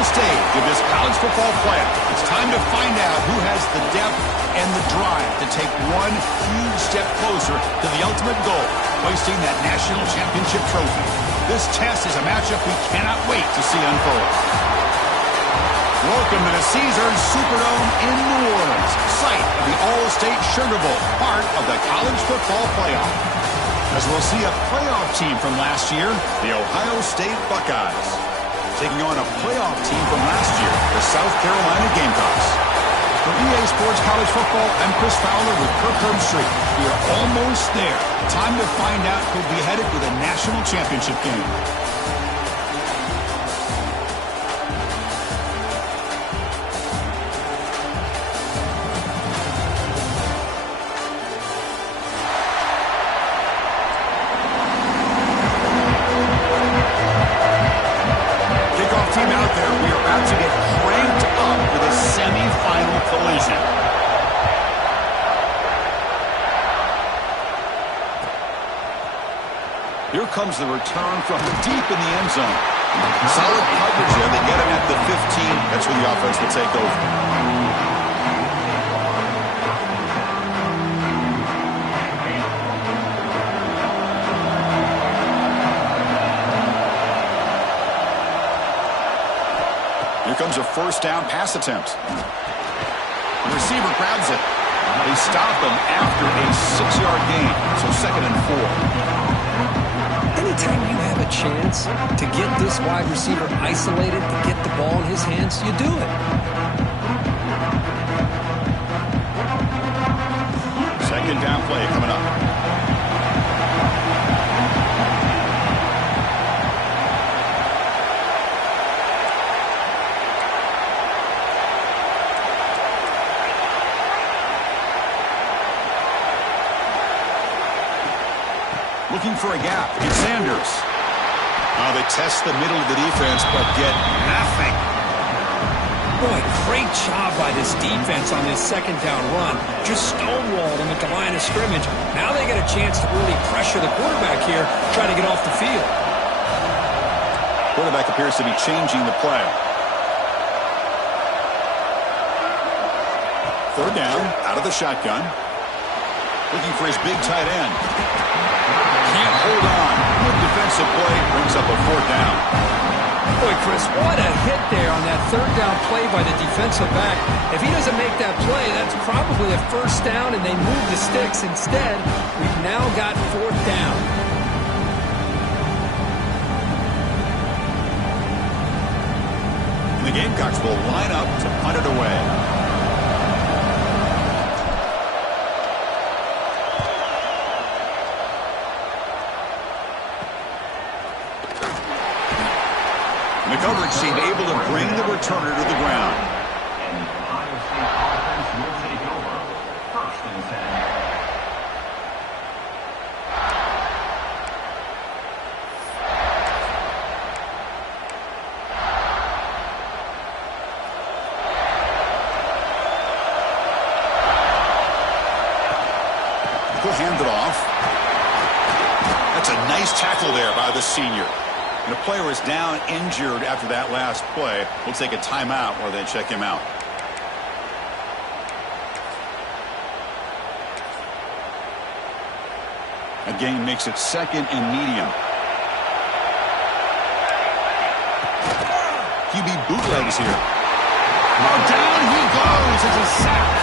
final stage of this college football playoff. It's time to find out who has the depth and the drive to take one huge step closer to the ultimate goal, hoisting that national championship trophy. This test is a matchup we cannot wait to see unfold. Welcome to the Caesars Superdome in New Orleans, site of the All-State Sugar Bowl, part of the college football playoff. As we'll see a playoff team from last year, the Ohio State Buckeyes, taking on a playoff team from last year, the South Carolina Gamecocks. For EA Sports College Football, I'm Chris Fowler with Kirk Herbstreit. We are almost there. Time to find out who'll be headed to the national championship game. Here comes the return from deep in the end zone. Solid coverage there. They get him at the 15. That's where the offense will take over. Here comes a first down pass attempt. The receiver grabs it. They stop him after a 6-yard gain. So 2nd and 4. Anytime you have a chance to get this wide receiver isolated, to get the ball in his hands, you do it. Second down play coming up. Looking for a gap. It's Sanders. They test the middle of the defense, but get nothing. Boy, great job by this defense on this second down run. Just stonewalled them at the line of scrimmage. Now they get a chance to really pressure the quarterback here, try to get off the field. Quarterback appears to be changing the play. Third down, out of the shotgun. Looking for his big tight end. Can't hold on. Good defensive play. Brings up a 4th down. Boy, Chris, what a hit there on that 3rd down play by the defensive back. If he doesn't make that play, that's probably a 1st down, and they move the sticks. Instead, we've now got 4th down. And the Gamecocks will line up to punt it away. The coverage team able to bring the returner to the ground. And the Ohio State offense will take over. 1st and 10. He'll hand it off. That's a nice tackle there by the senior. And the player is down injured after that last play. We'll take a timeout while they check him out. A gain makes it 2nd and medium. QB bootlegs here. Oh, down he goes. It's a sack.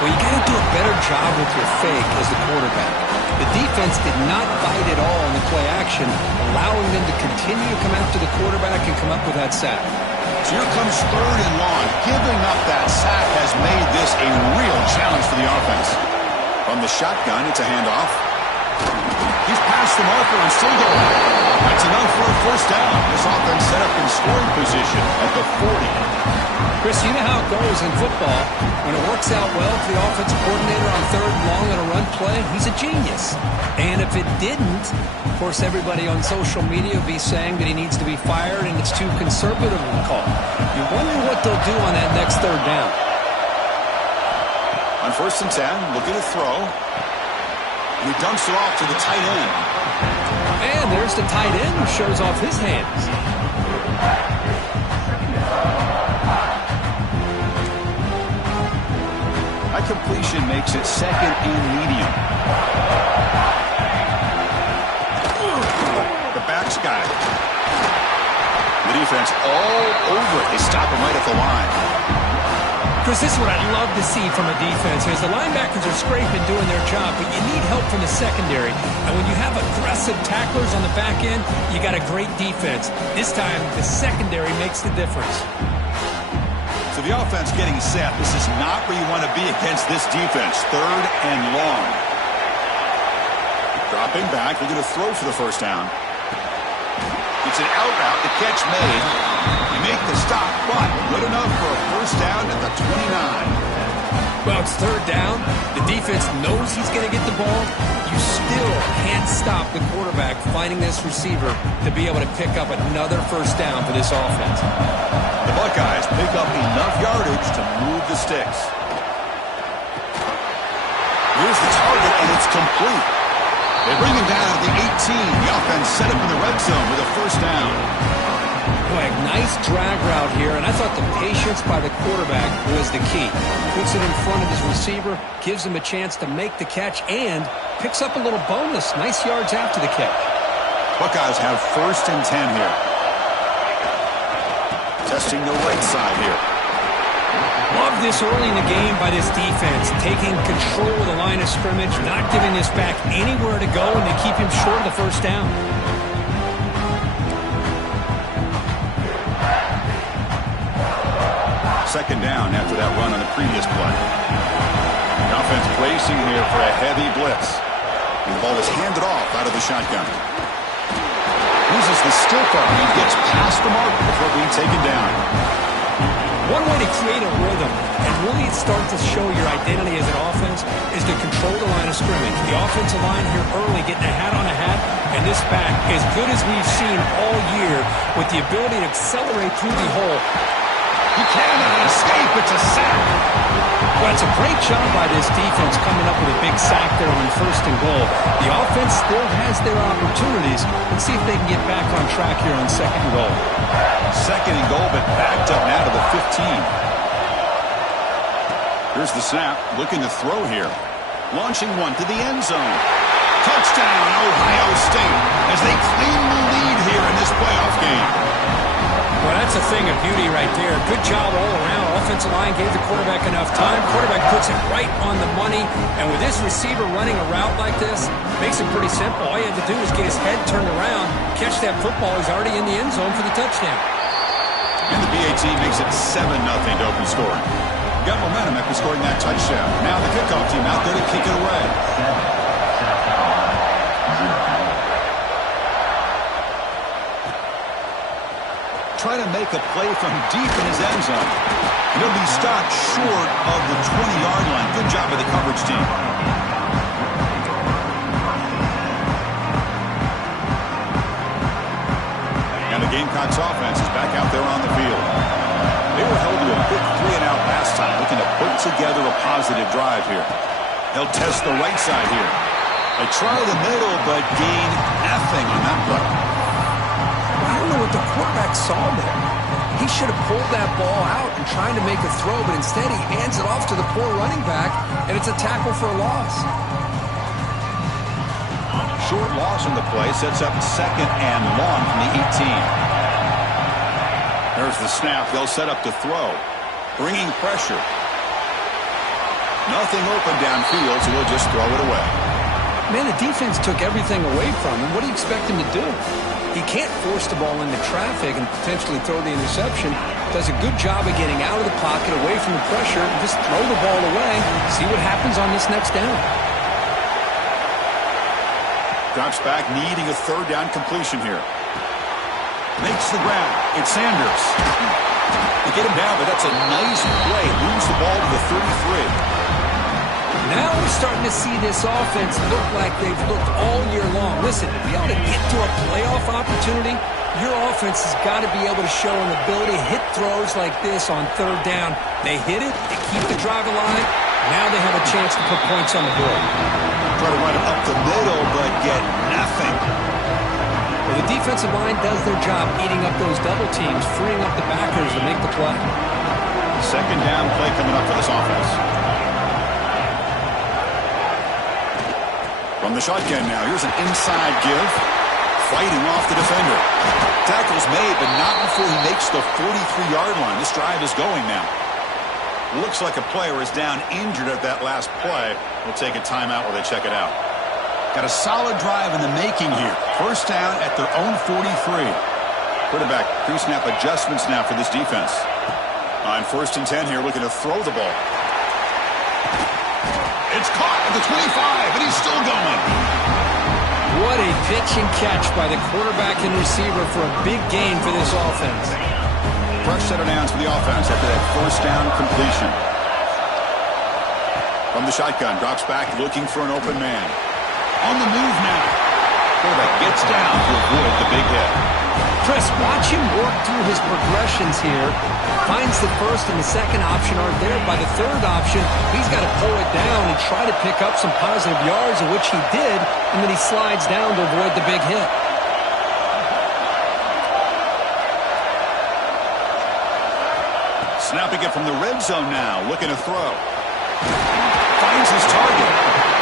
Well, you got to do a better job with your fake as the quarterback. The defense did not bite at all in the play action, allowing them to continue to come after the quarterback and come up with that sack. So here comes 3rd and long. Giving up that sack has made this a real challenge for the offense. From the shotgun, it's a handoff. He's past the marker and still going. That's enough for a 1st down. This offense set up in scoring position at the 40. Chris, you know how it goes in football. When it works out well for the offensive coordinator on 3rd and long on a run play, he's a genius. And if it didn't, of course, everybody on social media will be saying that he needs to be fired and it's too conservative of a call. You wonder what they'll do on that next 3rd down. On 1st and 10, looking to throw. And he dumps it off to the tight end. And there's the tight end who shows off his hands. incompletion makes it second and medium. The back's got it. The defense all over it. They stop him right at the line. Chris, this is what I love to see from a defense. Is the linebackers are scraping, doing their job, but you need help from the secondary. And when you have aggressive tacklers on the back end, you got a great defense. This time, the secondary makes the difference. So the offense getting set. This is not where you want to be against this defense. Third and long. Dropping back, looking to throw for the first down. It's an out route. The catch made. You make the stop, but good enough for a first down at the 29. Well, it's third down. The defense knows he's going to get the ball. You still can't stop the quarterback finding this receiver to be able to pick up another first down for this offense. The Buckeyes pick up enough yardage to move the sticks. Here's the target, and it's complete. They bring him down at the 18. The offense set up in the red zone with a first down. Boy, a nice drag route here, and I thought the patience by the quarterback was the key. Puts it in front of his receiver, gives him a chance to make the catch, and picks up a little bonus. Nice yards after the catch. Buckeyes have first and 10 here. Testing the right side here. Love this early in the game by this defense, taking control of the line of scrimmage, not giving this back anywhere to go, and they keep him short of the first down. Second down after that run on the previous play. The offense bracing here for a heavy blitz. And the ball is handed off out of the shotgun. Uses the stiff arm and gets past the mark before being taken down. One way to create a rhythm and really start to show your identity as an offense is to control the line of scrimmage. The offensive line here early getting a hat on a hat, and this back, as good as we've seen all year, with the ability to accelerate through the hole. He cannot escape. It's a sack. Well, it's a great job by this defense coming up with a big sack there on first and goal. The offense still has their opportunities. Let's see if they can get back on track here on second and goal. Second and goal, but backed up now to the 15. Here's the snap. Looking to throw here. Launching one to the end zone. Touchdown, Ohio State, as they claim the lead here in this playoff game. Well, that's a thing of beauty right there. Good job all around. Offensive line gave the quarterback enough time. Quarterback puts it right on the money. And with this receiver running a route like this, makes it pretty simple. All you had to do was get his head turned around, catch that football. He's already in the end zone for the touchdown. And the BAT makes it 7-0 to open scoring. Got momentum after scoring that touchdown. Now the kickoff team out there to kick it away. Trying to make a play from deep in his end zone. And he'll be stopped short of the 20-yard line. Good job by the coverage team. And the Gamecocks offense is back out there on the field. They were held to a quick 3-and-out last time, looking to put together a positive drive here. They'll test the right side here. They try the middle, but gain nothing on that play. I don't know what the quarterback saw there. He should have pulled that ball out and tried to make a throw, but instead he hands it off to the poor running back, and it's a tackle for a loss. Short loss in the play sets up second and long from the 18. There's the snap. They'll set up to throw. Bringing pressure. Nothing open downfield, so we'll just throw it away. Man, the defense took everything away from him. What do you expect him to do? He can't force the ball into traffic and potentially throw the interception. Does a good job of getting out of the pocket, away from the pressure, and just throw the ball away. See what happens on this next down. Drops back, needing a third down completion here. Makes the ground. It's Sanders. They get him down, but that's a nice play. Moves the ball to the 33. Now we're starting to see this offense look like they've looked all year long. Listen, to be able to get to a playoff opportunity, your offense has got to be able to show an ability to hit throws like this on third down. They hit it, they keep the drive alive. Now they have a chance to put points on the board. Try to run it up the middle, but get nothing. Well, the defensive line does their job eating up those double teams, freeing up the backers to make the play. Second down play coming up for this offense. From the shotgun now, here's an inside give. Fighting off the defender. Tackle's made, but not before he makes the 43-yard line. This drive is going now. Looks like a player is down injured at that last play. We'll take a timeout while they check it out. Got a solid drive in the making here. First down at their own 43. Quarterback pre-snap adjustments now for this defense. On 1st and 10 here, looking to throw the ball. It's caught at the 25, and he's still going. What a pitch and catch by the quarterback and receiver for a big gain for this offense. Fresh set of downs for the offense after that first down completion. From the shotgun, drops back looking for an open man. On the move now. Quarterback gets down to avoid the big hit. Chris, watch him work through his progressions here. Finds the first and the second option aren't there. By the third option, he's got to pull it down and try to pick up some positive yards, of which he did, and then he slides down to avoid the big hit. Snapping it from the red zone now, looking to throw. Finds his target.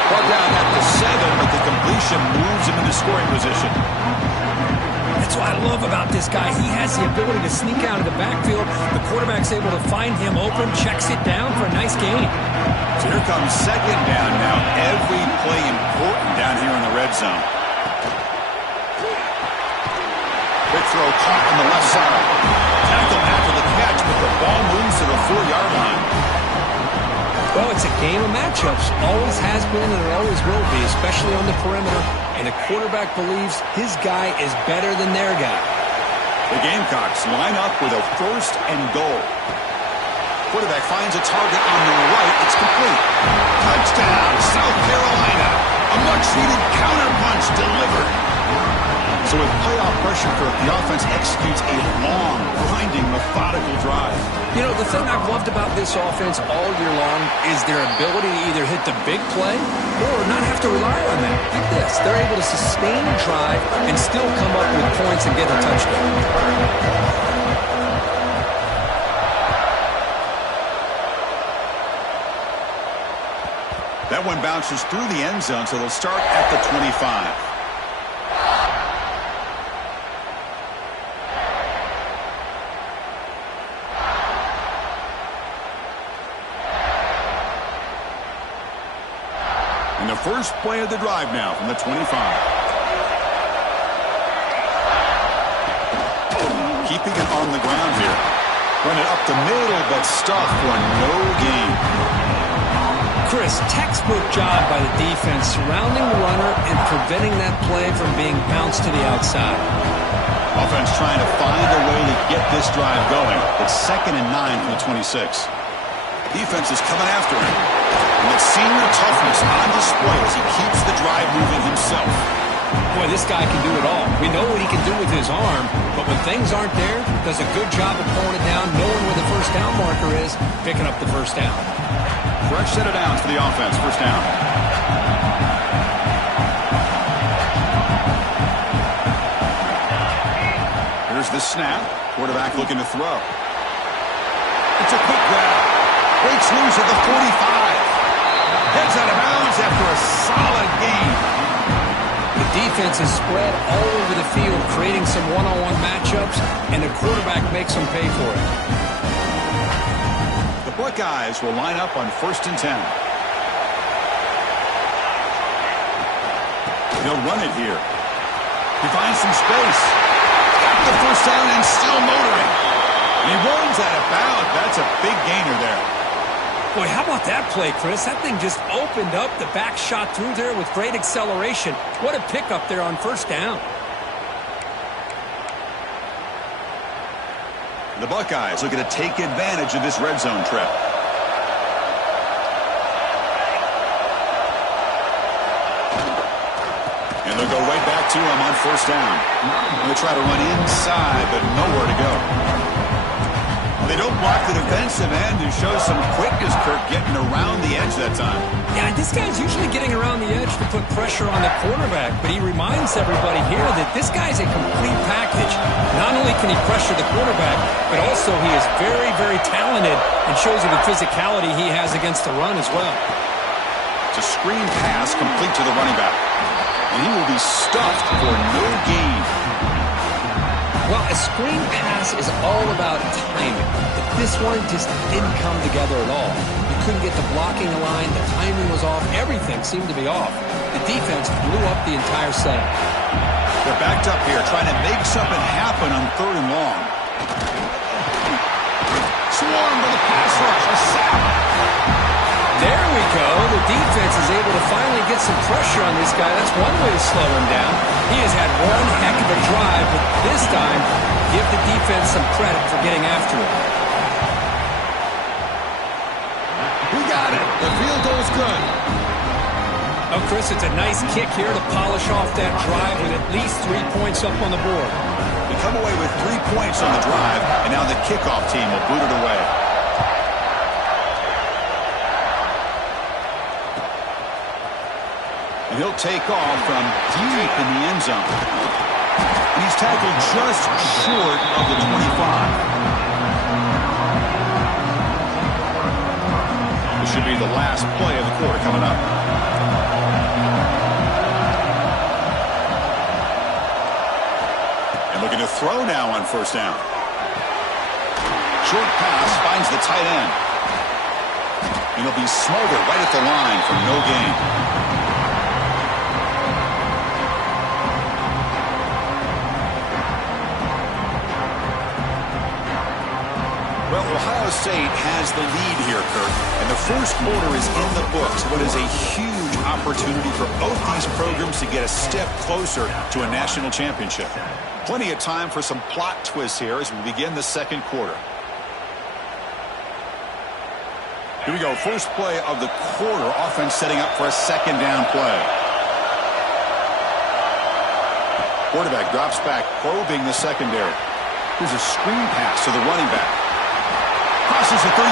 Brought down at the 7, but the completion moves him into scoring position. That's what I love about this guy. He has the ability to sneak out of the backfield. The quarterback's able to find him open, checks it down for a nice gain. So here comes 2nd down now. Every play important down here in the red zone. Quick throw caught on the left side. Tackle after the catch, but the ball moves to the 4-yard line. Well, it's a game of matchups. Always has been and it always will be, especially on the perimeter. And the quarterback believes his guy is better than their guy. The Gamecocks line up with a 1st and goal. Quarterback finds a target on the right. It's complete. Touchdown, South Carolina. A much-needed counterpunch delivered. So with playoff pressure, the offense executes a long, grinding, methodical drive. You know, the thing I've loved about this offense all year long is their ability to either hit the big play or not have to rely on that. Like this. They're able to sustain a drive and still come up with points and get a touchdown. That one bounces through the end zone, so they'll start at the 25. And the first play of the drive now from the 25. Keeping it on the ground here. Run it up the middle, but stuffed for no gain. Chris, textbook job by the defense surrounding the runner and preventing that play from being bounced to the outside. Offense trying to find a way to get this drive going. It's 2nd and 9 from the 26. Defense is coming after him. And that senior toughness on display as he keeps the drive moving himself. Boy, this guy can do it all. We know what he can do with his arm, but when things aren't there, does a good job of pulling it down, knowing where the first down marker is, picking up the first down. Fresh set of downs for the offense. First down. Here's the snap. Quarterback looking to throw. It's a quick grab. Breaks loose at the 45. Heads out of bounds after a solid gain. The defense is spread all over the field, creating some one-on-one matchups, and the quarterback makes them pay for it. The Buckeyes will line up on 1st and 10. He'll run it here. He finds some space. Got the first down and still motoring. And he runs out of bounds. That's a big gainer there. Boy, how about that play, Chris? That thing just opened up. The back shot through there with great acceleration. What a pickup there on first down. The Buckeyes looking to take advantage of this red zone trip. And they'll go right back to him on first down. They'll try to run inside, but nowhere to go. They don't block the defensive end and show some quickness, Kirk, getting around the edge that time. Yeah, this guy's usually getting around the edge to put pressure on the quarterback, but he reminds everybody here that this guy's a complete package. Not only can he pressure the quarterback, but also he is very, very talented and shows you the physicality he has against the run as well. So It's a screen pass complete to the running back. And he will be stuffed for no gain. Well, a screen pass is all about timing. But this one just didn't come together at all. You couldn't get the blocking line. The timing was off. Everything seemed to be off. The defense blew up the entire setup. They're backed up here, trying to make something happen on 3rd and long. Swarmed by the pass rush. A sack. There we go. The defense is able to finally get some pressure on this guy. That's one way to slow him down. He has had one heck of a drive, but this time, give the defense some credit for getting after it. He got it. The field goal's good. Oh, Chris, it's a nice kick here to polish off that drive with at least 3 points up on the board. They come away with 3 points on the drive, and now the kickoff team will boot it away. And he'll take off from deep in the end zone. And he's tackled just short of the 25. This should be the last play of the quarter coming up. And looking to throw now on 1st down. Short pass finds the tight end. And he'll be smothered right at the line for no gain. Well, Ohio State has the lead here, Kurt, and the first quarter is in the books. What is a huge opportunity for both these programs to get a step closer to a national championship. Plenty of time for some plot twists here as we begin the second quarter. Here we go, first play of the quarter. Offense setting up for a 2nd down play. Quarterback drops back, probing the secondary. Here's a screen pass to the running back. Crosses the 35.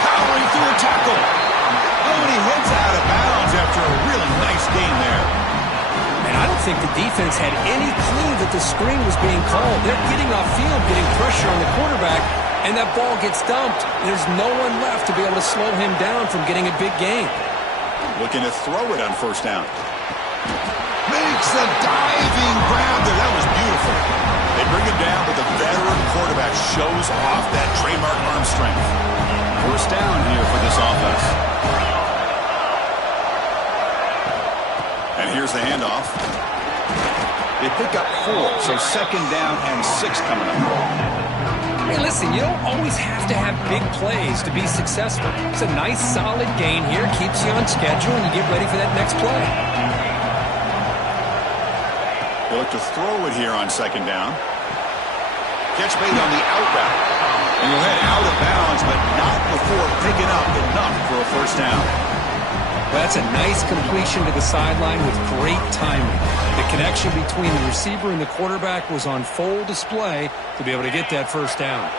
Powering through a tackle. Oh, and he heads out of bounds after a really nice gain there. And I don't think the defense had any clue that the screen was being called. They're getting off field, getting pressure on the quarterback, and that ball gets dumped. There's no one left to be able to slow him down from getting a big gain. Looking to throw it on 1st down. Makes a diving grab there. That was beautiful. They bring him down, but the veteran quarterback shows off that trademark arm strength. 1st down here for this offense. And here's the handoff. They pick up 4, so 2nd down and 6 coming up. Hey, listen, you don't always have to have big plays to be successful. It's a nice, solid gain here, keeps you on schedule, and you get ready for that next play. They look to throw it here on 2nd down. Catch made on the out route. And he'll head out of bounds, but not before picking up enough for a 1st down. Well, that's a nice completion to the sideline with great timing. The connection between the receiver and the quarterback was on full display to be able to get that 1st down.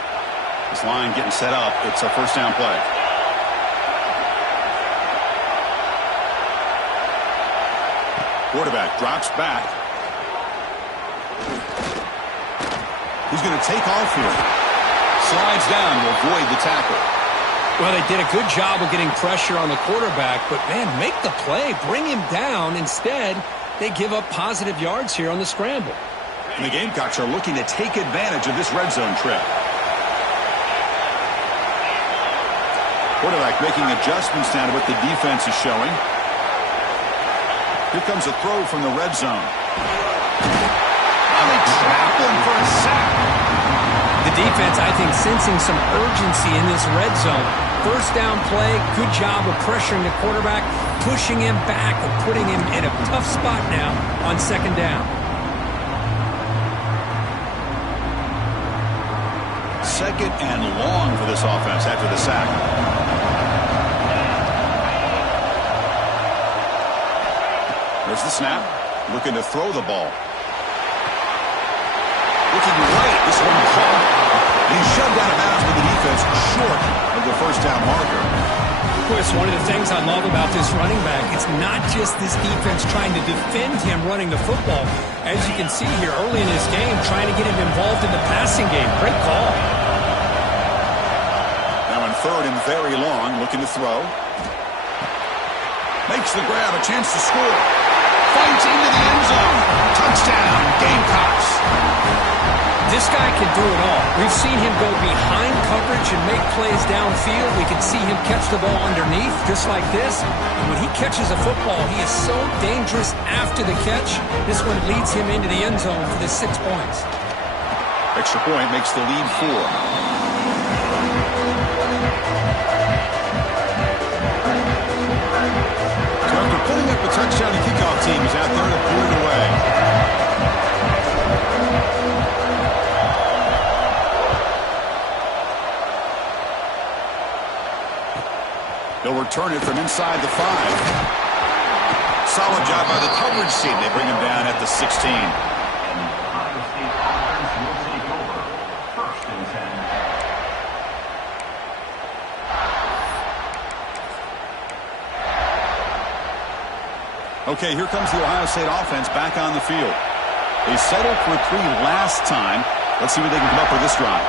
This line getting set up. It's a 1st down play. Quarterback drops back. He's going to take off here. Slides down to avoid the tackle. Well, they did a good job of getting pressure on the quarterback, but, man, make the play. Bring him down. Instead, they give up positive yards here on the scramble. And the Gamecocks are looking to take advantage of this red zone trip. Quarterback making adjustments down to what the defense is showing. Here comes a throw from the red zone. And they trap him for a sack. The defense, I think, sensing some urgency in this red zone. 1st down play, good job of pressuring the quarterback, pushing him back and putting him in a tough spot now on 2nd down. 2nd and long for this offense after the sack. There's the snap. Looking to throw the ball. Looking right. This one caught. And he's shoved out of bounds with the defense short of the 1st down marker. Chris, one of the things I love about this running back, it's not just this defense trying to defend him running the football. As you can see here early in this game, trying to get him involved in the passing game. Great call. Now in 3rd and very long, looking to throw. Makes the grab, a chance to score. Fights into the end zone. Touchdown, Gamecocks. This guy can do it all. We've seen him go behind coverage and make plays downfield. We can see him catch the ball underneath, just like this. And when he catches a football, he is so dangerous after the catch. This one leads him into the end zone for the 6 points. Extra point makes the lead 4. So after putting up a touchdown, the kickoff team is out there to put it away. They'll return it from inside the 5. Solid job by the coverage team. They bring him down at the 16. Ohio State offense will take over. 1st and 10. Okay, here comes the Ohio State offense back on the field. They settled for 3 last time. Let's see what they can come up with this drive.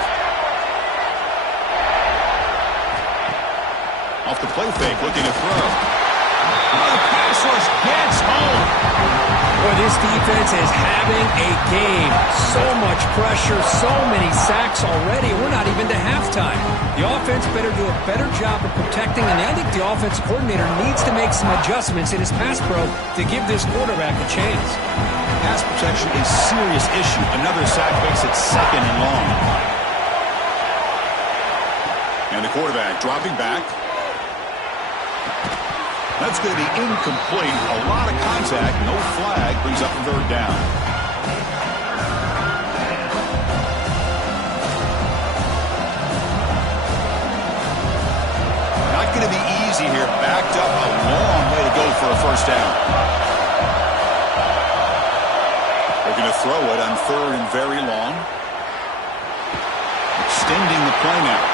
Off the play fake, looking to throw. The pass rush gets home. Boy, this defense is having a game. So much pressure, so many sacks already. We're not even to halftime. The offense better do a better job of protecting, and I think the offensive coordinator needs to make some adjustments in his pass pro to give this quarterback a chance. Pass protection a serious issue. Another sack makes it 2nd and long. And the quarterback dropping back. That's going to be incomplete. A lot of contact. No flag. Brings up the 3rd down. Not going to be easy here. Backed up a long way to go for a 1st down. They're going to throw it on 3rd and very long. Extending the play now.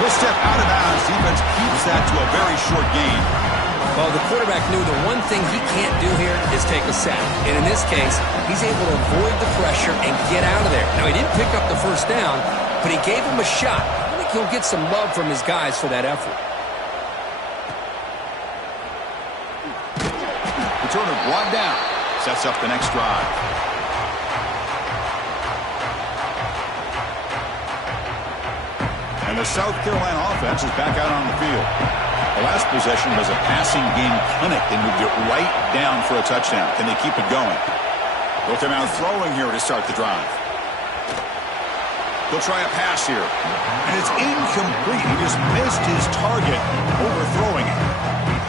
He'll step out of bounds. Defense keeps that to a very short gain. Well, the quarterback knew the one thing he can't do here is take a sack. And in this case, he's able to avoid the pressure and get out of there. Now, he didn't pick up the 1st down, but he gave him a shot. I think he'll get some love from his guys for that effort. Returner brought down. Sets up the next drive. And the South Carolina offense is back out on the field. The last possession was a passing game clinic. They moved it right down for a touchdown. Can they keep it going? They'll come out throwing here to start the drive. They'll try a pass here. And it's incomplete. He just missed his target, overthrowing it.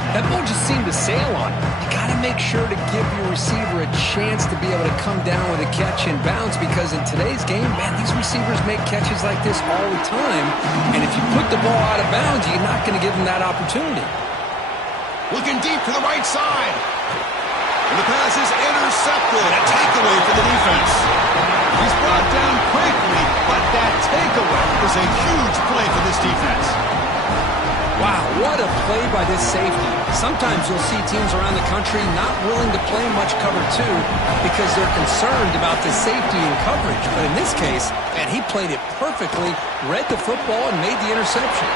That ball just seemed to sail on him. You got to make sure to give your receiver a chance to be able to come down with a catch and bounce, because in today's game, man, these receivers make catches like this all the time. And if you put the ball out of bounds, you're not going to give them that opportunity. Looking deep to the right side. And the pass is intercepted. A takeaway for the defense. He's brought down quickly, but that takeaway is a huge play for this defense. Wow, what a play by this safety. Sometimes you'll see teams around the country not willing to play much cover 2 because they're concerned about the safety and coverage. But in this case, man, he played it perfectly, read the football, and made the interception.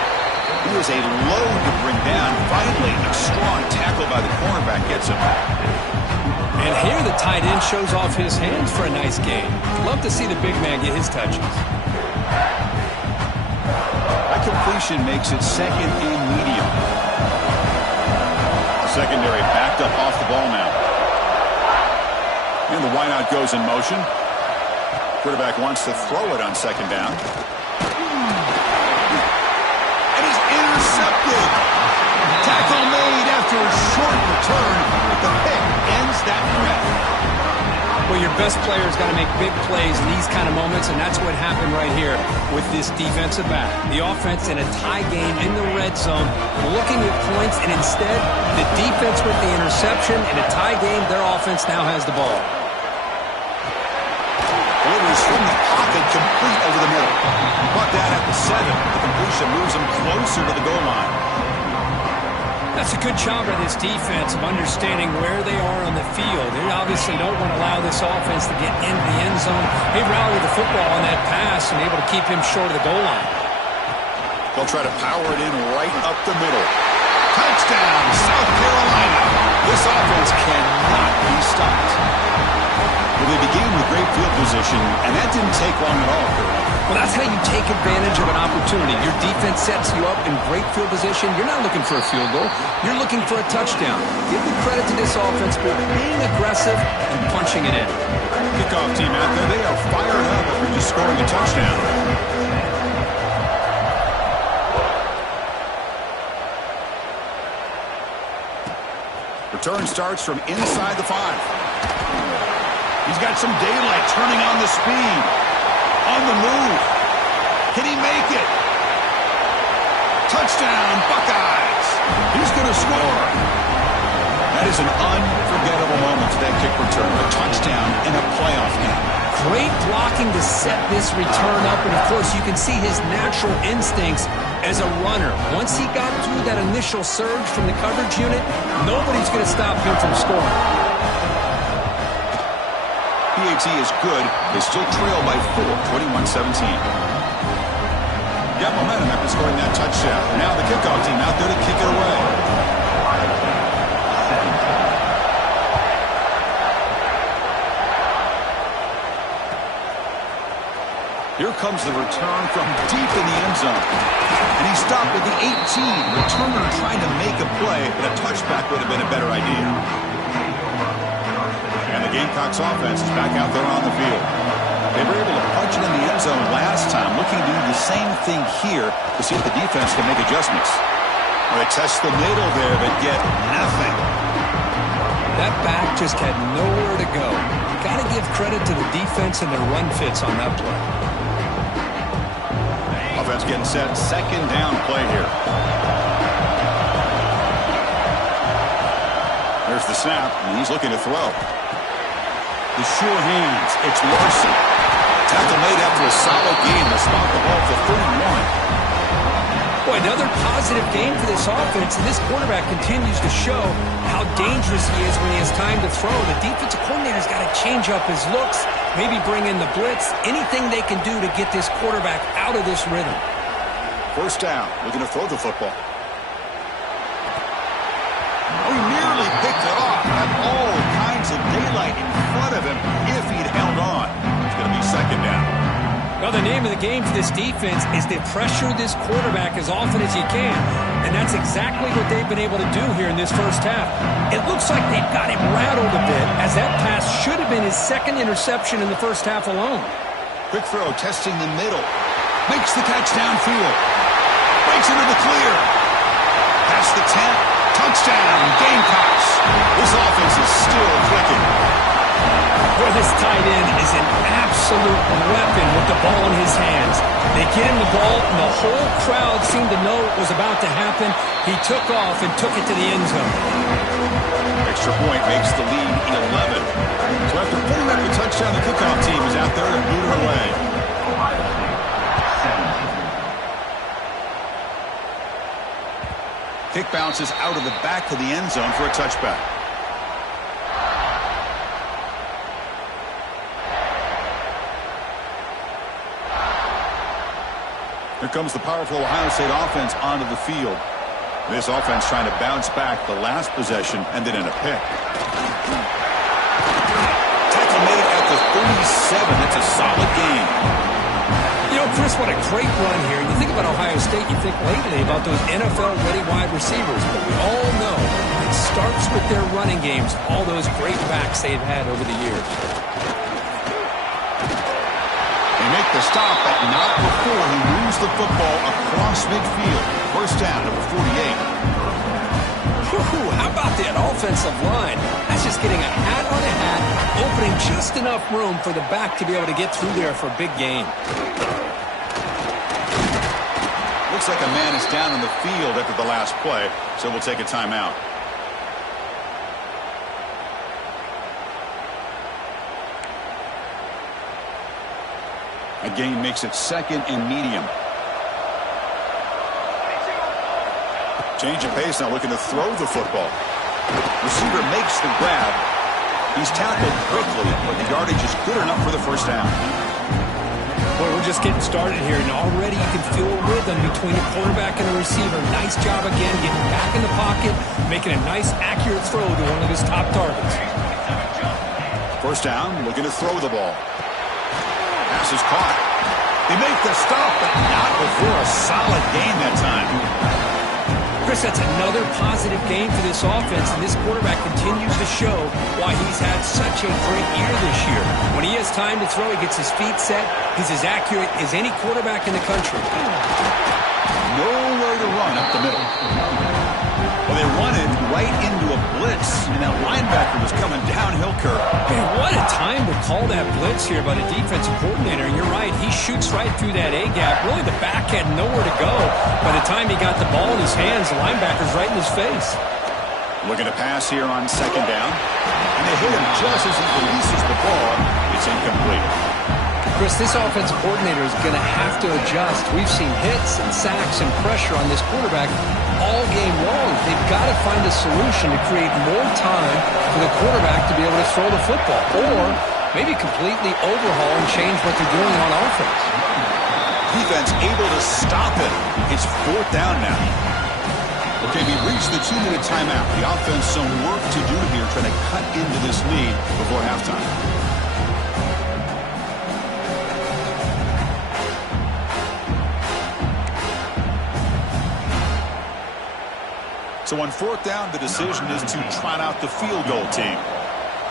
He was a load to bring down. Finally, a strong tackle by the cornerback gets him. And here the tight end shows off his hands for a nice game. Love to see the big man get his touches. Completion makes it 2nd and medium. Secondary backed up off the ball now. And the wideout goes in motion. Quarterback wants to throw it on 2nd down. And he's intercepted. Tackle made after a short return. The pick ends that threat. Well, your best player's got to make big plays in these kind of moments, and that's what happened right here with this defensive back. The offense in a tie game in the red zone, looking at points, and instead, the defense with the interception. In a tie game, their offense now has the ball. Delivers from the pocket, complete over the middle. Brought down at the 7. The completion moves him closer to the goal line. That's a good job by this defense of understanding where they are on the field. They obviously don't want to allow this offense to get into the end zone. They rallied the football on that pass and able to keep him short of the goal line. They'll try to power it in right up the middle. Touchdown, South Carolina. offense cannot be stopped. Well, they began with great field position, and that didn't take long at all, Gerard. Well, that's how you take advantage of an opportunity. Your defense sets you up in great field position. You're not looking for a field goal. You're looking for a touchdown. Give the credit to this offense for being aggressive and punching it in. Kickoff team out there, they are fired up after just scoring a touchdown. Return starts from inside the 5. He's got some daylight, turning on the speed. On the move. Can he make it? Touchdown, Buckeyes. He's going to score. That is an unforgettable moment for that kick return. A touchdown in a playoff game. Great blocking to set this return up, and of course you can see his natural instincts as a runner. Once he got through that initial surge from the coverage unit, nobody's going to stop him from scoring. PAT is good. They still trail by 4, 21-17. Got momentum after scoring that touchdown. Now the kickoff team out there to kick it away. Here comes the return from deep in the end zone. And he stopped at the 18. Returner trying to make a play, but a touchback would have been a better idea. And the Gamecocks offense is back out there on the field. They were able to punch it in the end zone last time, looking to do the same thing here to see if the defense can make adjustments. Well, they test the middle there, but get nothing. That back just had nowhere to go. Got to give credit to the defense and their run fits on that play. Offense getting set. Second down play here. There's the snap, and he's looking to throw. The sure hands. It's Larson. Tackle made after a solid game to spot the ball for 31. Boy, another positive game for this offense, and this quarterback continues to show how dangerous he is when he has time to throw. The defensive coordinator's got to change up his looks, maybe bring in the blitz, anything they can do to get this quarterback out of this rhythm. First down, looking to throw the football. Oh, he nearly picked it off. Had all kinds of daylight in front of him if he'd held on. It's going to be second down. Well, the name of the game for this defense is to pressure this quarterback as often as you can. And that's exactly what they've been able to do here in this first half. It looks like they've got him rattled a bit, as that pass should have been his second interception in the first half alone. Quick throw, testing the middle. Makes the catch downfield. Breaks into the clear. Past the 10. Touchdown, Gamecocks. This offense is still clicking. Boy, this tight end is an absolute weapon with the ball in his hands. They get him the ball, and the whole crowd seemed to know it was about to happen. He took off and took it to the end zone. Extra point makes the lead 11. So after putting up a touchdown, the kickoff team is out there to boot it away. Kick bounces out of the back of the end zone for a touchback. Here comes the powerful Ohio State offense onto the field. This offense trying to bounce back the last possession and then in a pick. Tackle made at the 37. That's a solid game. You know, Chris, what a great run here. You think about Ohio State, you think lately about those NFL-ready wide receivers. But we all know it starts with their running games, all those great backs they've had over the years. They make the stop, but not before he moves the football across midfield. First down, number 48. How about that offensive line? That's just getting a hat on a hat, opening just enough room for the back to be able to get through there for a big gain. Looks like a man is down on the field after the last play, so we'll take a timeout. A gain makes it second and medium. Change of pace now, looking to throw the football. Receiver makes the grab. He's tackled quickly, but the yardage is good enough for the first down. Boy, we're just getting started here, and already you can feel a rhythm between the quarterback and the receiver. Nice job again, getting back in the pocket, making a nice, accurate throw to one of his top targets. First down, looking to throw the ball. Pass is caught. They make the stop, but not before a solid gain that time. Chris, that's another positive game for this offense, and this quarterback continues to show why he's had such a great year this year. When he has time to throw, he gets his feet set. He's as accurate as any quarterback in the country. Nowhere to run up the middle. Well, they run it right into a blitz, and that linebacker was coming downhill curve. Man, what a time to call that blitz here by the defensive coordinator. And you're right, he shoots right through that A-gap. Really, the back had nowhere to go. By the time he got the ball in his hands, the linebacker's right in his face. Looking to pass here on second down. And they hit him just as he releases the ball. It's incomplete. Chris, this offensive coordinator is going to have to adjust. We've seen hits and sacks and pressure on this quarterback all game long. They've got to find a solution to create more time for the quarterback to be able to throw the football, or maybe completely overhaul and change what they're doing on offense. Defense able to stop it. It's fourth down now. Okay, we've reached the 2-minute timeout. The offense some work to do here, trying to cut into this lead before halftime. So on fourth down, the decision is to trot out the field goal team.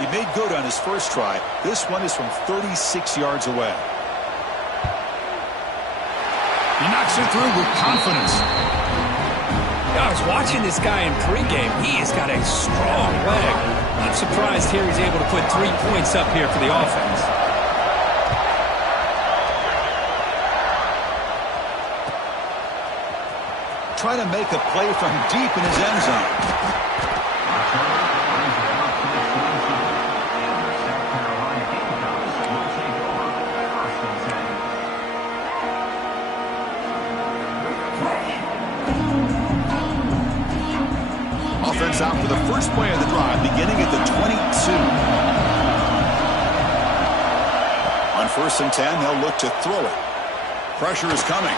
He made good on his first try. This one is from 36 yards away. He knocks it through with confidence. I was watching this guy in pregame. He has got a strong leg. I'm surprised here he's able to put 3 points up here for the offense. Trying to make a play from deep in his end zone. Offense out for the first play of the drive, beginning at the 22. On 1st and 10, they'll look to throw it. Pressure is coming.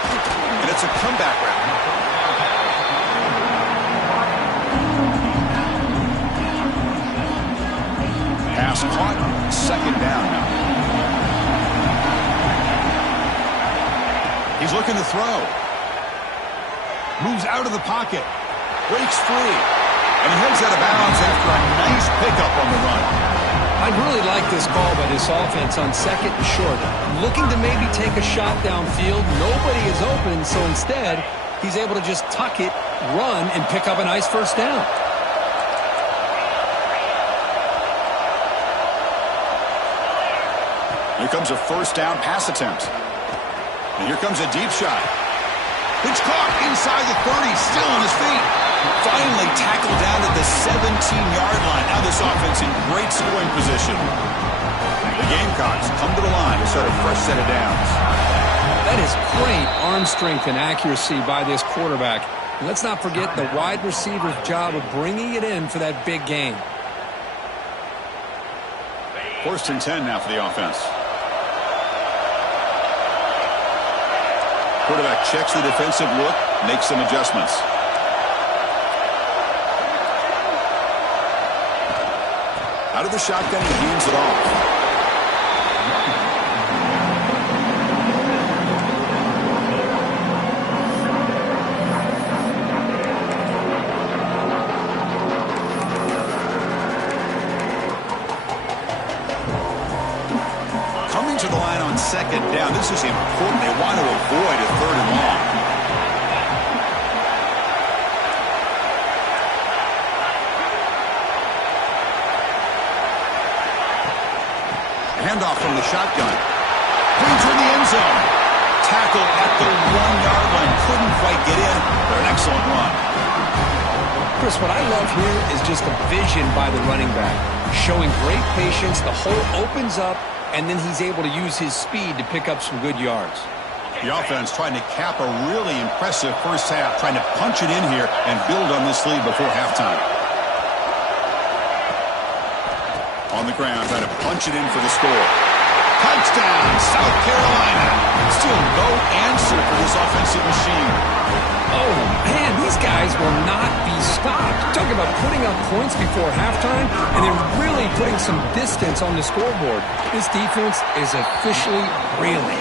And it's a comeback route. Pass caught. Second down now. He's looking to throw. Moves out of the pocket. Breaks free. And he heads out of bounds after a nice pickup on the run. I really like this call by this offense on second and short. Looking to maybe take a shot downfield. Nobody is open, so instead, he's able to just tuck it, run, and pick up a nice first down. Here comes a first down pass attempt. And here comes a deep shot. It's caught inside the 30, still on his feet. Finally tackled down at the 17-yard line. Now this offense in great scoring position. The Gamecocks come to the line to start a fresh set of downs. That is great arm strength and accuracy by this quarterback. And let's not forget the wide receiver's job of bringing it in for that big gain. 1st and 10 now for the offense. Quarterback checks the defensive look, makes some adjustments. Out of the shotgun, he hands it off. Coming to the line on second down. This is important. They want to avoid a 3rd and long. Handoff from the shotgun. Brings her in the end zone. Tackle at the 1-yard line. Couldn't quite get in, but an excellent run. Chris, what I love here is just the vision by the running back. Showing great patience. The hole opens up, and then he's able to use his speed to pick up some good yards. The offense trying to cap a really impressive first half, trying to punch it in here and build on this lead before halftime. On the ground, trying to punch it in for the score. Touchdown, South Carolina. Still no answer for this offensive machine. Oh, man, these guys will not be stopped. about putting up points before halftime and then really putting some distance on the scoreboard. This defense is officially reeling.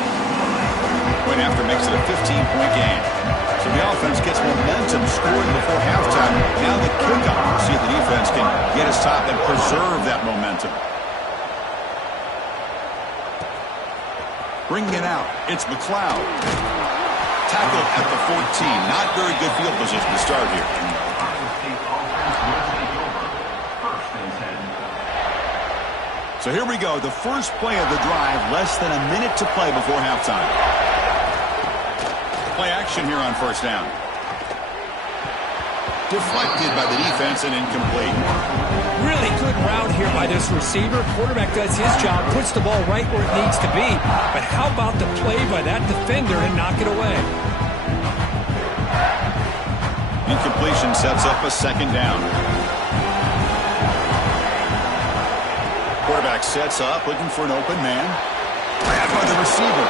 Point after makes it a 15-point game. So the offense gets momentum scoring before halftime. Now the kickoff. We'll see if the defense can get a stop and preserve that momentum. Bringing it out, it's McLeod. Tackled at the 14. Not very good field position to start here. So here we go, the first play of the drive, less than a minute to play before halftime. Play action here on first down. Deflected by the defense and incomplete. Really good route here by this receiver. Quarterback does his job, puts the ball right where it needs to be. But how about the play by that defender to knock it away? Incompletion sets up a second down. Quarterback sets up, looking for an open man. Grabbed by the receiver.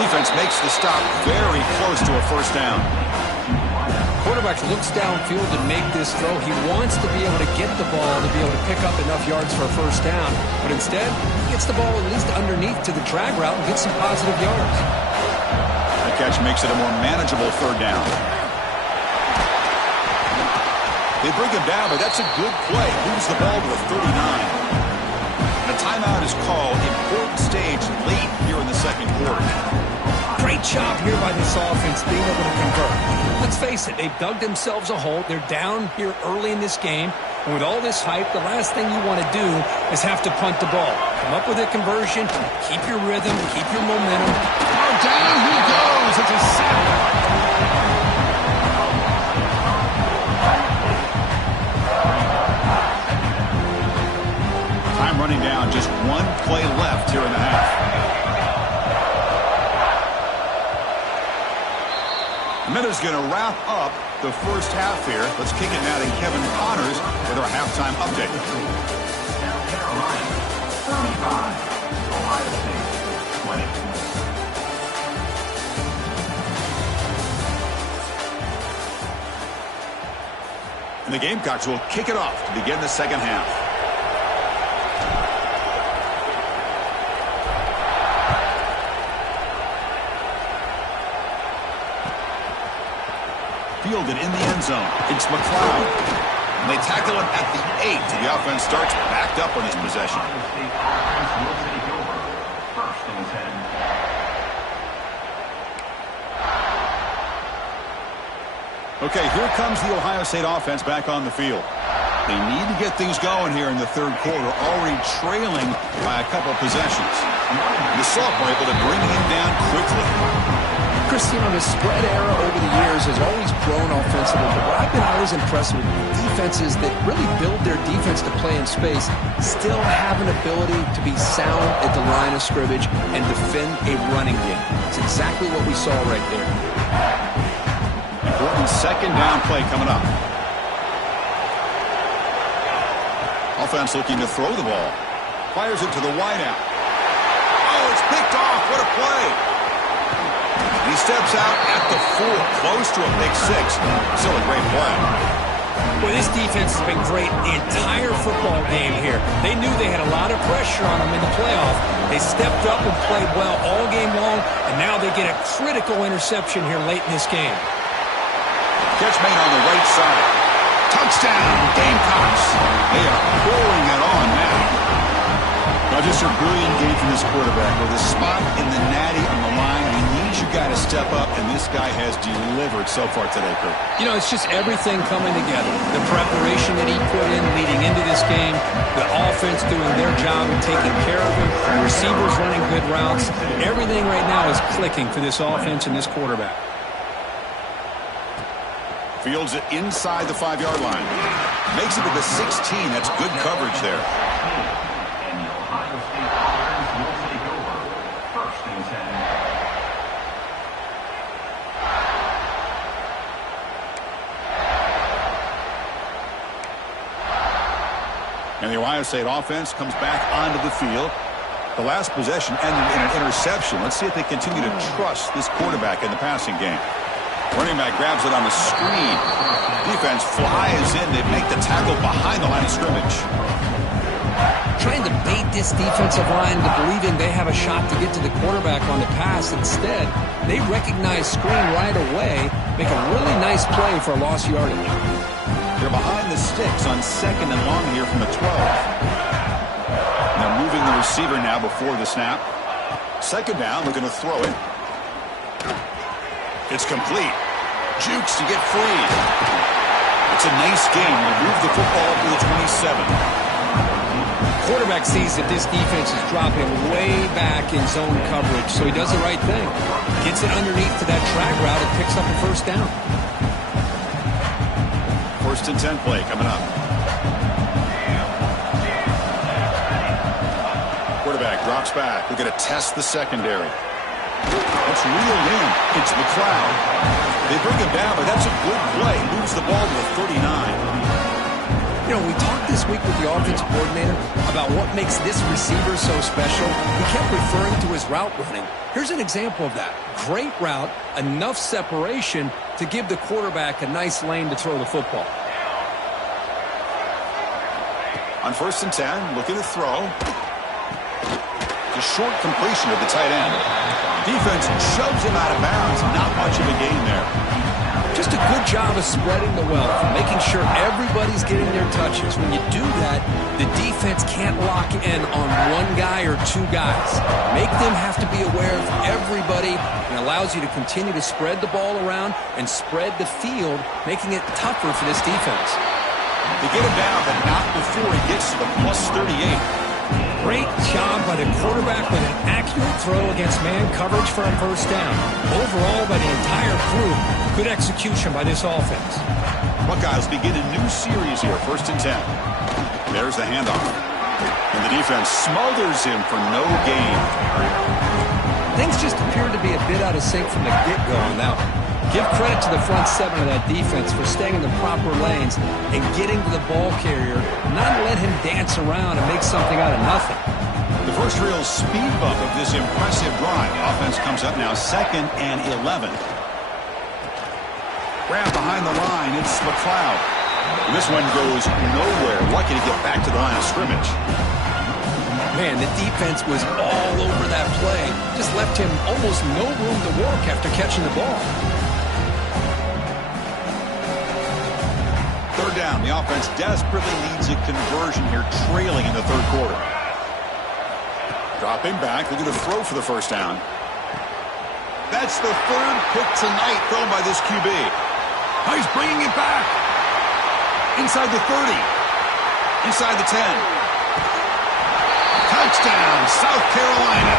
Defense makes the stop very close to a first down. Quarterback looks downfield to make this throw. He wants to be able to get the ball to be able to pick up enough yards for a first down. But instead, he gets the ball at least underneath to the drag route and gets some positive yards. The catch makes it a more manageable third down. They bring him down, but that's a good play. Moves the ball to a 39. A timeout is called. Important stage late here in the second quarter. Great job here by this offense being able to convert. Let's face it, they've dug themselves a hole. They're down here early in this game. And with all this hype, the last thing you want to do is have to punt the ball. Come up with a conversion, keep your rhythm, keep your momentum. Oh, down he goes. It's a sack. Time running down. Just one play left here in the half. Minuta's going to wrap up the first half here. Let's kick it now to Kevin Connors with our halftime update. South Carolina, 35. Ohio State, 20. And the Gamecocks will kick it off to begin the second half. Fielded in the end zone. It's McLeod. And they tackle him at the 8. The offense starts backed up on his possession. Ohio State offense will take over. First and 10. Okay, here comes the Ohio State offense back on the field. They need to get things going here in the third quarter, already trailing by a couple possessions. The sophomore able to bring him down quickly. Christian, the spread era over the years has always grown offensively, but what I've been always impressed with defenses that really build their defense to play in space still have an ability to be sound at the line of scrimmage and defend a running game. It's exactly what we saw right there. Important second down play coming up. Offense looking to throw the ball. Fires it to the wideout. Oh, it's picked off. What a play. He steps out at the 4, close to a big 6. Still a great play. Well, this defense has been great the entire football game here. They knew they had a lot of pressure on them in the playoff. They stepped up and played well all game long, and now they get a critical interception here late in this game. Catch made on the right side. Touchdown, Gamecocks. They are pouring it on now. Now, just a brilliant game from this quarterback. With a spot in the natty on the line, he needs you guy to step up, and this guy has delivered so far today, Kurt. You know, it's just everything coming together. The preparation that he put in leading into this game, the offense doing their job and taking care of him, the receivers running good routes. Everything right now is clicking for this offense and this quarterback. Fields it inside the 5-yard line. Makes it to the 16. That's good coverage there. And the Ohio State offense comes back onto the field. The last possession ended in an interception. Let's see if they continue to trust this quarterback in the passing game. Running back grabs it on the screen. Defense flies in. They make the tackle behind the line of scrimmage. Trying to bait this defensive line to believing they have a shot to get to the quarterback on the pass. Instead, they recognize screen right away, make a really nice play for a lost yardage. They're behind the sticks on 2nd and long here from the 12. And they're moving the receiver now before the snap. 2nd down, looking to throw it. It's complete. Jukes to get free. It's a nice game. They move the football to the 27. Quarterback sees that this defense is dropping way back in zone coverage, so he does the right thing. Gets it underneath to that drag route and picks up a 1st down. 1st and 10 play coming up. Quarterback drops back. We're going to test the secondary. It's reeled in. It's McLeod. They bring him down, but that's a good play. Moves the ball to the 39. You know, we talked this week with the offensive coordinator about what makes this receiver so special. He kept referring to his route running. Here's an example of that. Great route, enough separation to give the quarterback a nice lane to throw the football. On 1st and 10, looking to throw. The short completion of the tight end. Defense shoves him out of bounds. Not much of a gain there. Just a good job of spreading the wealth, making sure everybody's getting their touches. When you do that, the defense can't lock in on one guy or 2 guys. Make them have to be aware of everybody, and allows you to continue to spread the ball around and spread the field, making it tougher for this defense. They get him down, but not before he gets to the plus 38. Great job by the quarterback with an accurate throw against man coverage for a 1st down. Overall, by the entire group, good execution by this offense. Buckeyes begin a new series here, 1st and 10. There's the handoff. And the defense smothers him for no gain. Things just appeared to be a bit out of sync from the get-go on that one. Give credit to the front 7 of that defense for staying in the proper lanes and getting to the ball carrier, not let him dance around and make something out of nothing. The first real speed bump of this impressive drive. Offense comes up now 2nd and 11. Grab behind the line. It's McLeod. And this one goes nowhere. Lucky to get back to the line of scrimmage. Man, the defense was all over that play. Just left him almost no room to work after catching the ball. 3rd down. The offense desperately needs a conversion here, trailing in the 3rd quarter. Dropping back, looking to throw for the 1st down. That's the 3rd pick tonight thrown by this QB. Oh, he's bringing it back. Inside the 30. Inside the 10. Touchdown, South Carolina.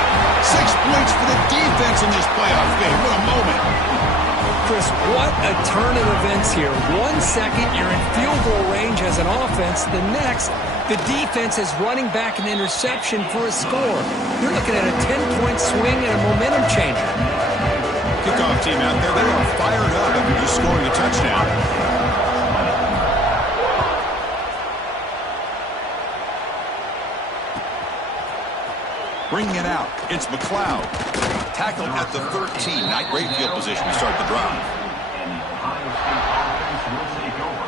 6 points for the defense in this playoff game. What a moment. Chris, what a turn of events here. 1 second, you're in field goal range as an offense. The next, the defense is running back an interception for a score. You're looking at a 10-point swing and a momentum changer. Kickoff team out there, they are fired up after just scoring a touchdown. Bringing it out, it's McLeod. Tackled at the 13. Not great field position to start the drive. And the Ohio State offense will take over.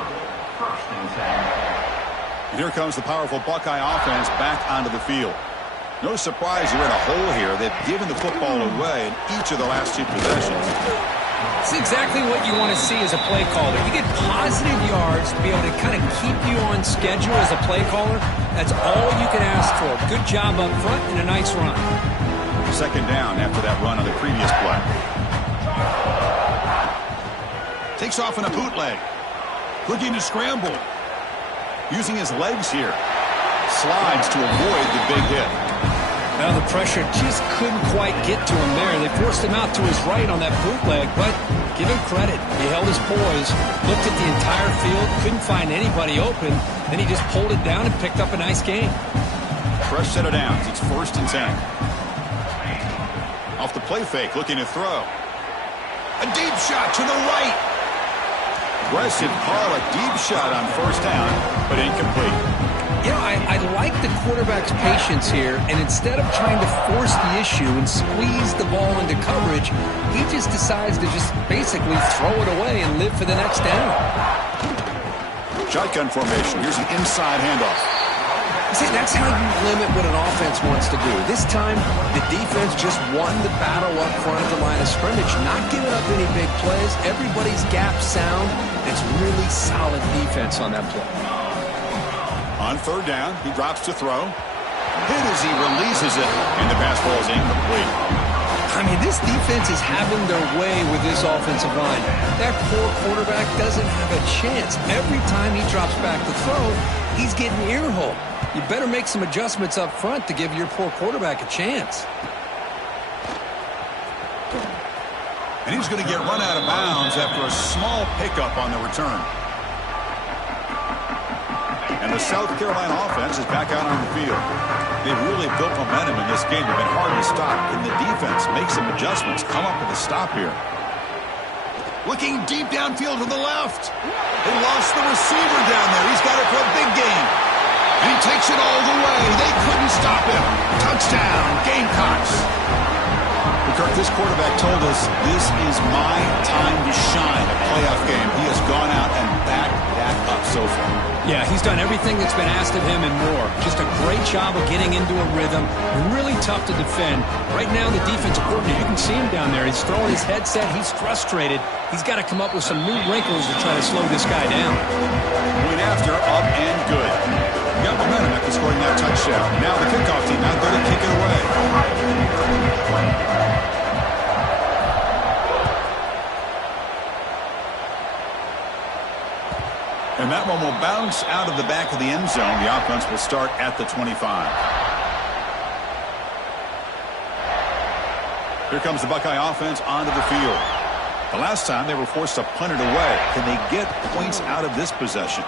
1st and 10. And here comes the powerful Buckeye offense back onto the field. No surprise they're in a hole here. They've given the football away in each of the last 2 possessions. It's exactly what you want to see as a play caller. You get positive yards to be able to kind of keep you on schedule as a play caller. That's all you can ask for. Good job up front and a nice run. 2nd down after that run on the previous play. Takes off in a bootleg. Looking to scramble. Using his legs here. Slides to avoid the big hit. Well, the pressure just couldn't quite get to him there. They forced him out to his right on that bootleg, but give him credit. He held his poise, looked at the entire field, couldn't find anybody open, then he just pulled it down and picked up a nice gain. Fresh set of downs. It's 1st and 10. Off the play fake, looking to throw. A deep shot to the right. Aggressive call, a deep shot on 1st down, but incomplete. I like the quarterback's patience here, and instead of trying to force the issue and squeeze the ball into coverage, he just decides to just basically throw it away and live for the next down. Shotgun formation. Here's an inside handoff. See, that's how you limit what an offense wants to do. This time, the defense just won the battle up front at the line of scrimmage, not giving up any big plays. Everybody's gap sound. It's really solid defense on that play. On third down, he drops to throw. Hit as he releases it, and the pass ball is incomplete. I mean, this defense is having their way with this offensive line. That poor quarterback doesn't have a chance. Every time he drops back to throw, he's getting ear-hole. You better make some adjustments up front to give your poor quarterback a chance. And he's going to get run out of bounds after a small pickup on the return. And the South Carolina offense is back out on the field. They've really built momentum in this game. They've been hard to stop. Can the defense make some adjustments, come up with a stop here? Looking deep downfield to the left. They lost the receiver down there. He's got it for a big game. And he takes it all the way. They couldn't stop him. Touchdown, Gamecocks. Kirk, this quarterback told us this is my time to shine, a playoff game. He has gone out and backed that up so far. Yeah, he's done everything that's been asked of him and more. Just a great job of getting into a rhythm. Really tough to defend. Right now, the defensive coordinator, you can see him down there. He's throwing his headset. He's frustrated. He's got to come up with some new wrinkles to try to slow this guy down. Point after, up and good. Got momentum after scoring that touchdown. Now the kickoff team out there to kick it away. And that one will bounce out of the back of the end zone. The offense will start at the 25. Here comes the Buckeye offense onto the field. The last time they were forced to punt it away. Can they get points out of this possession?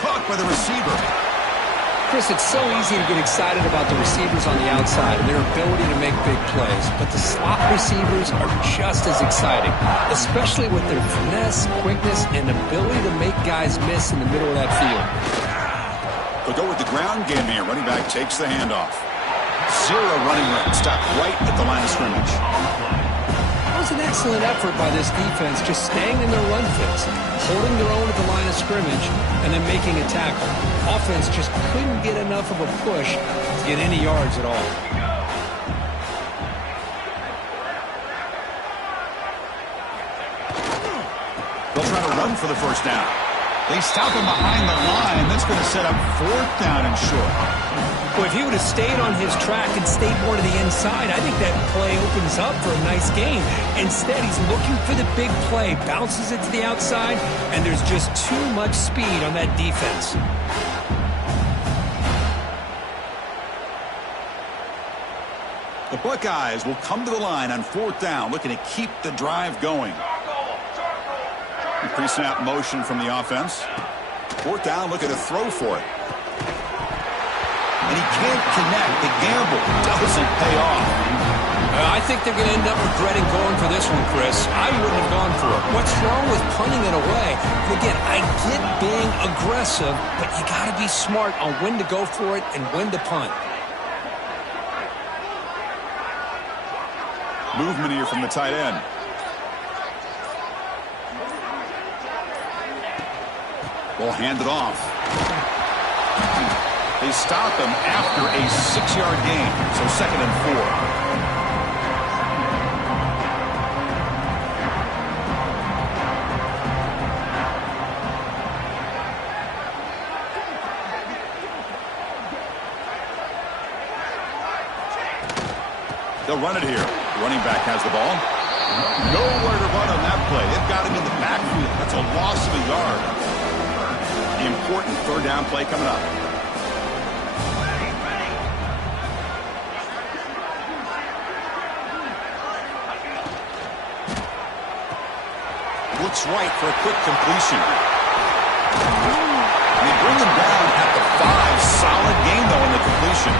Caught by the receiver. Chris, it's so easy to get excited about the receivers on the outside and their ability to make big plays, but the slot receivers are just as exciting, especially with their finesse, quickness, and ability to make guys miss in the middle of that field. They'll go with the ground game here. Running back takes the handoff. Zero running room. Stopped right at the line of scrimmage. That was an excellent effort by this defense, just staying in their run fits, holding their own at the line of scrimmage, and then making a tackle. Offense just couldn't get enough of a push to get any yards at all. They'll try to run for the first down. They stop him behind the line. That's going to set up fourth down and short. Well, if he would have stayed on his track and stayed more to the inside, I think that play opens up for a nice game. Instead, he's looking for the big play, bounces it to the outside, and there's just too much speed on that defense. The Buckeyes will come to the line on fourth down, looking to keep the drive going. Pre-snap motion from the offense. Fourth down, looking to throw for it. And he can't connect. The gamble doesn't pay off. I think they're going to end up regretting going for this one, Chris. I wouldn't have gone for it. What's wrong with punting it away? And again, I get being aggressive, but you got to be smart on when to go for it and when to punt. Movement here from the tight end. Ball handed off. They stop him after a 6-yard gain, so 2nd and 4. They'll run it here. The running back has the ball. Nowhere to run on that play. They've got him in the backfield. That's a loss of a yard. The important third down play coming up. Looks right for a quick completion. And they bring him down at the 5. Solid game, though, in the completion.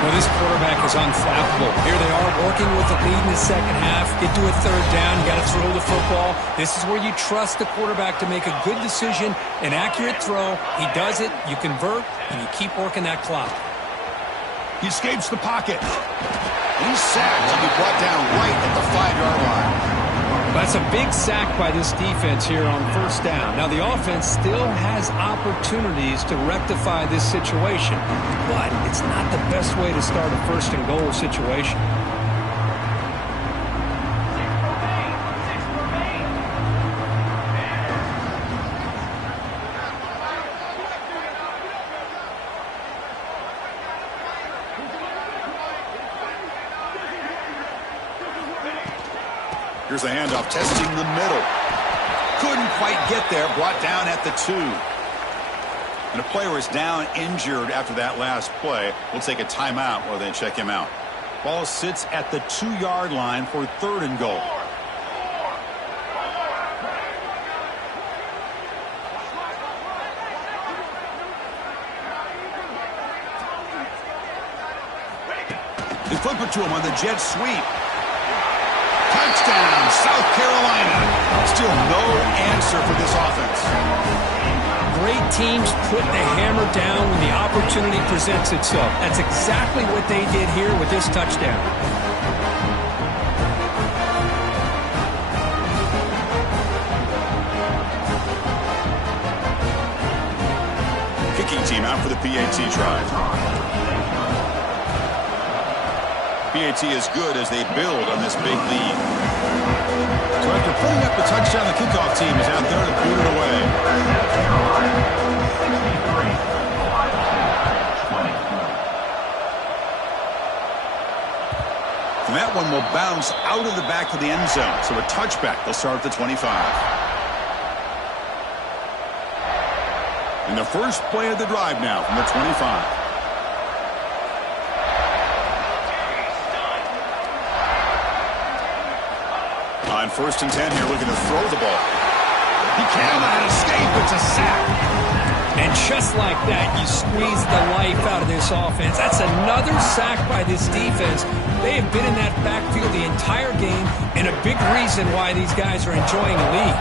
Well, this quarterback is unflappable. Here they are working with the lead in the second half. Get to a third down. You got to throw the football. This is where you trust the quarterback to make a good decision, an accurate throw. He does it, you convert, and you keep working that clock. He escapes the pocket. He's sacked. He'll be brought down right at the 5-yard line. That's a big sack by this defense here on first down. Now, the offense still has opportunities to rectify this situation, but it's not the best way to start a first-and-goal situation. Here's the handoff, testing the middle. Couldn't quite get there, brought down at the 2. And a player is down injured after that last play. We'll take a timeout while they check him out. Ball sits at the 2-yard line for 3rd and goal. They flip it to him on the jet sweep. Touchdown, South Carolina. Still no answer for this offense. Great teams put the hammer down when the opportunity presents itself. That's exactly what they did here with this touchdown. Kicking team out for the PAT try. PAT is good as they build on this big lead. So after putting up the touchdown, the kickoff team is out there to boot it away. And that one will bounce out of the back of the end zone. So a touchback. They'll start at the 25. And the first play of the drive now from the 25. On 1st and 10 here, looking to throw the ball. He cannot escape. It's a sack. And just like that, you squeeze the life out of this offense. That's another sack by this defense. They have been in that backfield the entire game, and a big reason why these guys are enjoying the lead.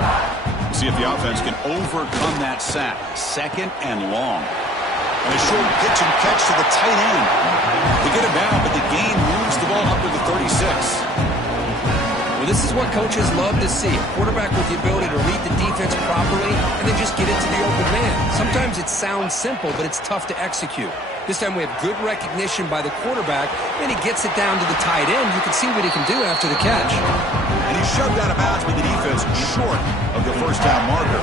See if the offense can overcome that sack. 2nd and long. And a short pitch and catch to the tight end. They get it down, but the gain moves the ball up to the 36. Well, this is what coaches love to see. A quarterback with the ability to read the defense properly and then just get it to the open man. Sometimes it sounds simple, but it's tough to execute. This time we have good recognition by the quarterback, and he gets it down to the tight end. You can see what he can do after the catch. And he's shoved out of bounds with the defense short of the first down marker.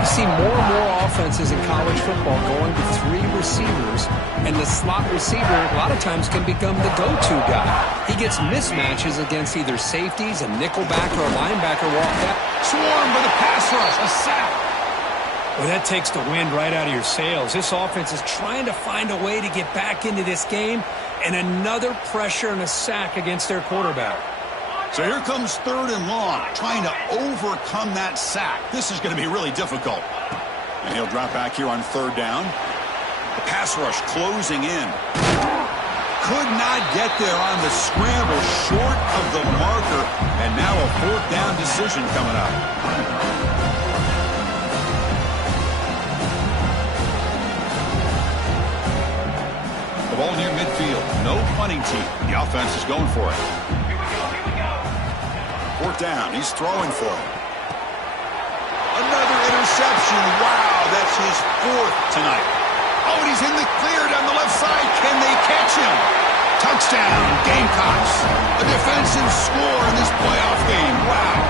You see more and more offenses in college football going to 3 receivers, and the slot receiver a lot of times can become the go-to guy. He gets mismatches against either safeties, a nickelback, or a linebacker walk-out. Swarmed by the pass rush, a sack. Well, that takes the wind right out of your sails. This offense is trying to find a way to get back into this game, and another pressure and a sack against their quarterback. So here comes 3rd and long, trying to overcome that sack. This is going to be really difficult. And he'll drop back here on 3rd down. The pass rush closing in. Could not get there on the scramble, short of the marker. And now a 4th down decision coming up. The ball near midfield. No punting team. The offense is going for it. 4th down. He's throwing for it. Another interception. Wow, that's his 4th tonight. Oh, and he's in the clear down the left side. Can they catch him? Touchdown, Gamecocks. A defensive score in this playoff game. Wow.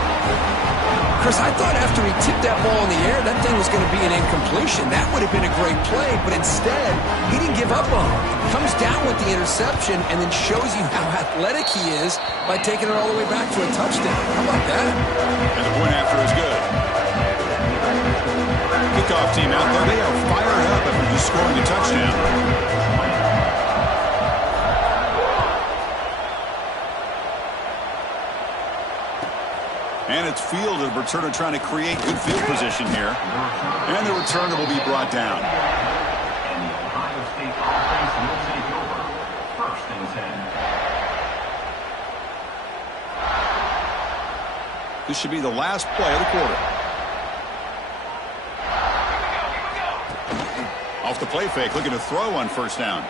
Chris, I thought after he tipped that ball in the air, that thing was going to be an incompletion. That would have been a great play, but instead, he didn't give up on it. Comes down with the interception and then shows you how athletic he is by taking it all the way back for a touchdown. How about that? And the point after is good. Kickoff team out there. They are fired up after just scoring a touchdown. And it's fielded. Returner trying to create good field position here. And the returner will be brought down. And the Ohio State offense will take over. This should be the last play of the quarter. Off the play fake, looking to throw on first down.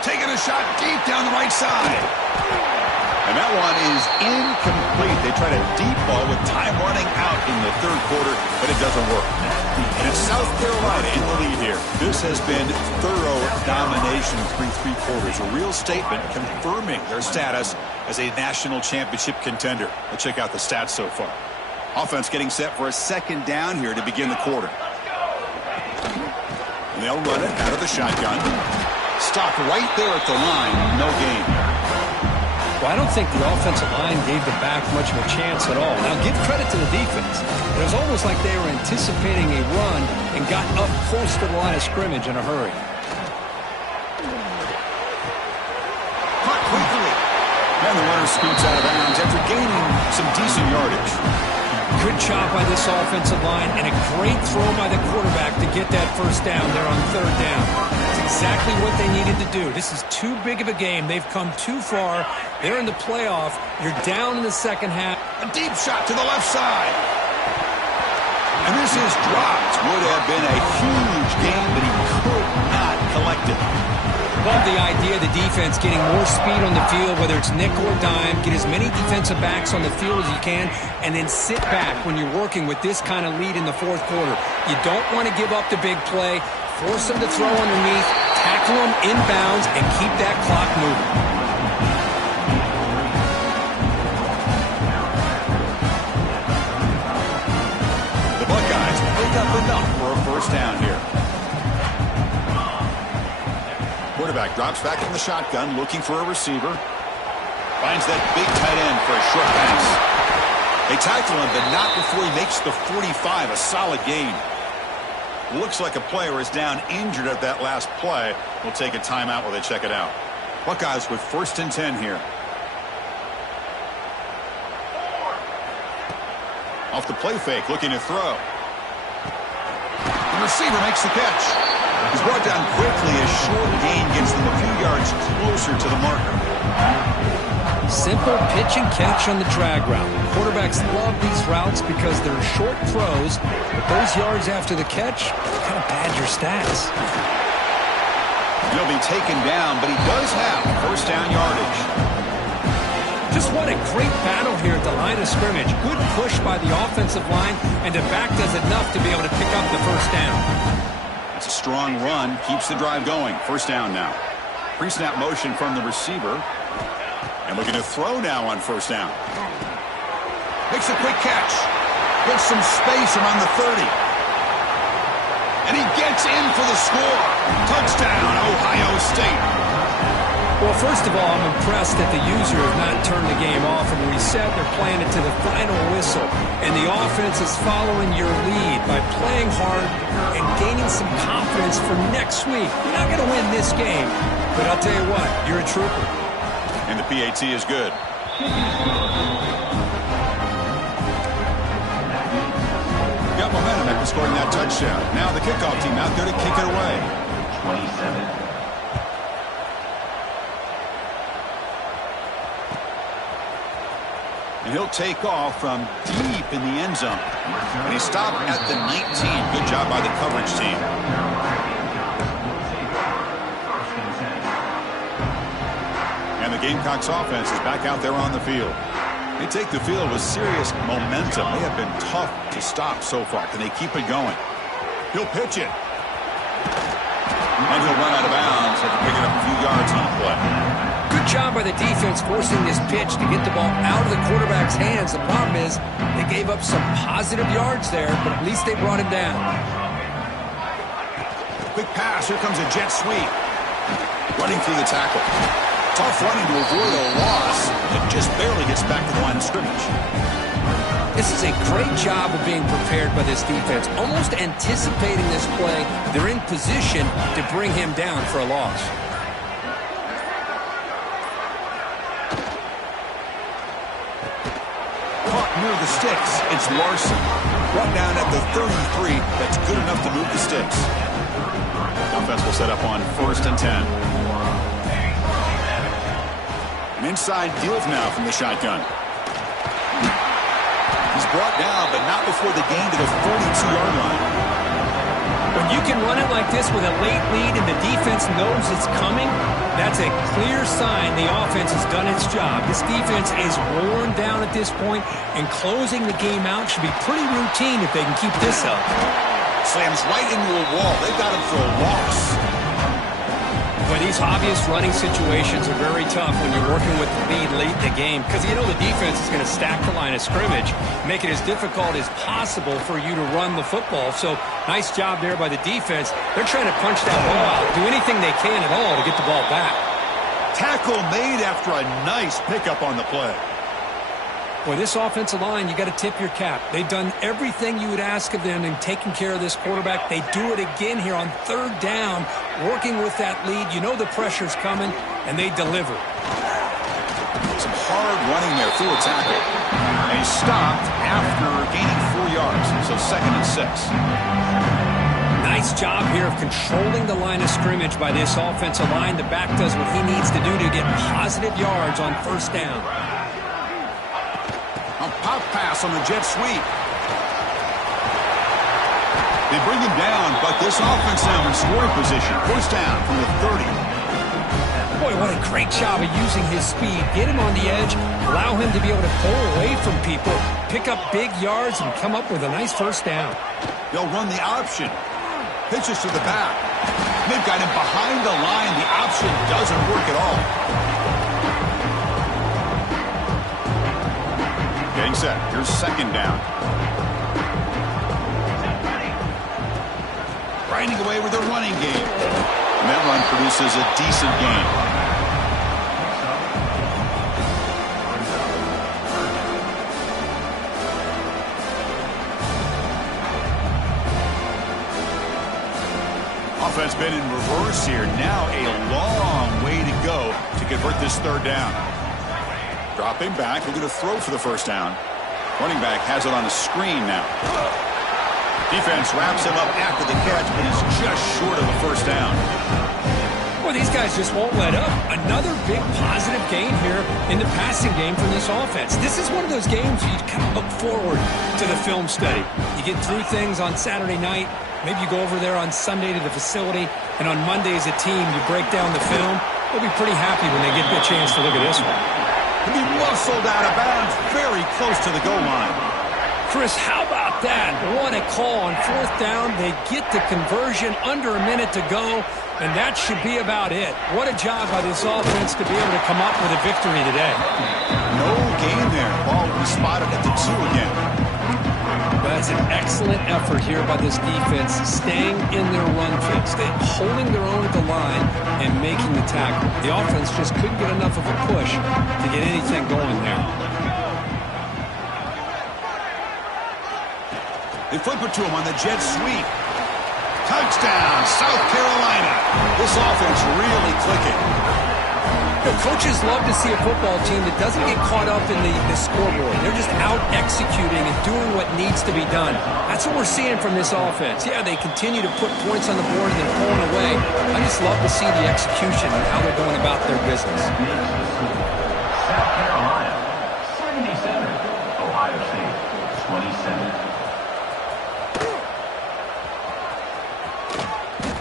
Taking a shot deep down the right side. And that one is incomplete. They tried a deep ball with time running out in the third quarter, but it doesn't work. And it's South Carolina in the lead here. This has been thorough domination through three quarters. A real statement confirming their status as a national championship contender. Let's check out the stats so far. Offense getting set for a second down here to begin the quarter. And they'll run it out of the shotgun. Stopped right there at the line. No gain. Well, I don't think the offensive line gave the back much of a chance at all. Now, give credit to the defense. It was almost like they were anticipating a run and got up close to the line of scrimmage in a hurry. Caught quickly. And the runner scoots out of bounds after gaining some decent yardage. Good job by this offensive line and a great throw by the quarterback to get that first down there on third down. That's exactly what they needed to do. This is too big of a game. They've come too far. They're in the playoff. You're down in the second half. A deep shot to the left side. And this is dropped. Would have been a huge game, but he could not collect it. Love the idea of the defense getting more speed on the field, whether it's nickel or dime. Get as many defensive backs on the field as you can, and then sit back when you're working with this kind of lead in the fourth quarter. You don't want to give up the big play. Force them to throw underneath, tackle them inbounds, and keep that clock moving. The Buckeyes pick up enough for a first down here. Quarterback drops back in the shotgun, looking for a receiver. Finds that big tight end for a short pass. They tackle him, but not before he makes the 45, a solid gain. Looks like a player is down injured at that last play. We'll take a timeout while they check it out. Buckeyes with 1st and 10 here. Off the play fake, looking to throw. The receiver makes the catch. He's brought down quickly. A short gain gets them a few yards closer to the marker. Simple pitch and catch on the drag route. Quarterbacks love these routes because they're short throws, but those yards after the catch kind of pad your stats. He'll be taken down, but he does have first down yardage. Just what a great battle here at the line of scrimmage. Good push by the offensive line, and the back does enough to be able to pick up the first down. It's a strong run, keeps the drive going. First down now. Pre-snap motion from the receiver. And looking to throw now on first down. Makes a quick catch. Gets some space around the 30. And he gets in for the score. Touchdown, Ohio State. Well, first of all, I'm impressed that the user has not turned the game off and reset. They're playing it to the final whistle. And the offense is following your lead by playing hard and gaining some confidence for next week. You're not going to win this game, but I'll tell you what, you're a trooper. And the PAT is good. Got momentum after scoring that touchdown. Now the kickoff team out there to kick it away. 27. And he'll take off from deep in the end zone. And he stopped at the 19. Good job by the coverage team. And the Gamecocks offense is back out there on the field. They take the field with serious momentum. They have been tough to stop so far. Can they keep it going? He'll pitch it. And he'll run out of bounds after picking up a few yards on the play. Good job by the defense forcing this pitch to get the ball out of the quarterback's hands. The problem is they gave up some positive yards there, but at least they brought him down. Quick pass. Here comes a jet sweep. Running through the tackle. Tough running to avoid a loss. It just barely gets back to the line of scrimmage. This is a great job of being prepared by this defense. Almost anticipating this play, they're in position to bring him down for a loss. Caught near the sticks. It's Larson. Brought down at the 33. That's good enough to move the sticks. Offense will set up on 1st and 10. An inside deals now from the shotgun. He's brought down, but not before the gain to the 42-yard line. When you can run it like this with a late lead and the defense knows it's coming, that's a clear sign the offense has done its job. This defense is worn down at this point, and closing the game out should be pretty routine if they can keep this up. Slams right into a wall. They've got him for a loss. Well, these obvious running situations are very tough when you're working with the lead late in the game, because you know the defense is going to stack the line of scrimmage, make it as difficult as possible for you to run the football. So nice job there by the defense. They're trying to punch that ball out, do anything they can at all to get the ball back. Tackle made after a nice pickup on the play. Boy, this offensive line, you got to tip your cap. They've done everything you would ask of them in taking care of this quarterback. They do it again here on third down, working with that lead. You know the pressure's coming, and they deliver. Some hard running there through a tackle. And he stopped after gaining 4 yards, so 2nd and 6. Nice job here of controlling the line of scrimmage by this offensive line. The back does what he needs to do to get positive yards on first down. A pop pass on the jet sweep. They bring him down, but this offense now in scoring position. First down from the 30. Boy, what a great job of using his speed. Get him on the edge, allow him to be able to pull away from people, pick up big yards, and come up with a nice first down. They'll run the option. Pitches to the back. They've got him behind the line. The option doesn't work at all. Getting set. Here's 2nd down. Grinding away with a running game. And that run produces a decent gain. Offense been in reverse here. Now a long way to go to convert this third down. Dropping back, looking to throw for the first down. Running back has it on the screen now. Defense wraps him up after the catch, but he's just short of a first down. Well, these guys just won't let up. Another big positive gain here in the passing game from this offense. This is one of those games where you kind of look forward to the film study. You get through things on Saturday night. Maybe you go over there on Sunday to the facility, and on Monday as a team, you break down the film. They'll be pretty happy when they get the chance to look at this one. He muscled out of bounds very close to the goal line. Chris, how about that? What a call on fourth down. They get the conversion under a minute to go, and that should be about it. What a job by this offense to be able to come up with a victory today. No gain there. Ball will be spotted at the 2 again. That's an excellent effort here by this defense, staying in their run fix, holding their own at the line and making the tackle. The offense just couldn't get enough of a push to get anything going there. They flip it to him on the jet sweep. Touchdown, South Carolina. This offense really clicking. You know, coaches love to see a football team that doesn't get caught up in the scoreboard. They're just out executing and doing what needs to be done. That's what we're seeing from this offense. Yeah, they continue to put points on the board and then pulling away. I just love to see the execution and how they're going about their business. South Carolina, 77. Ohio State, 27.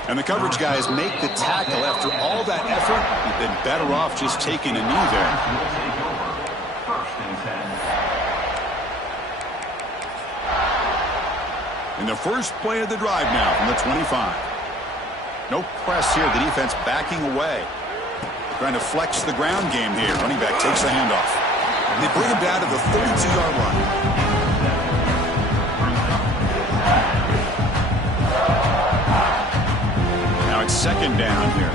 And the coverage guys make the tackle. After all that effort, you've been better off just taking a knee there. First and 10. In the first play of the drive now from the 25. No press here. The defense backing away. Trying to flex the ground game here. Running back takes the handoff. They bring him down to the 32-yard line. Now it's 2nd down here.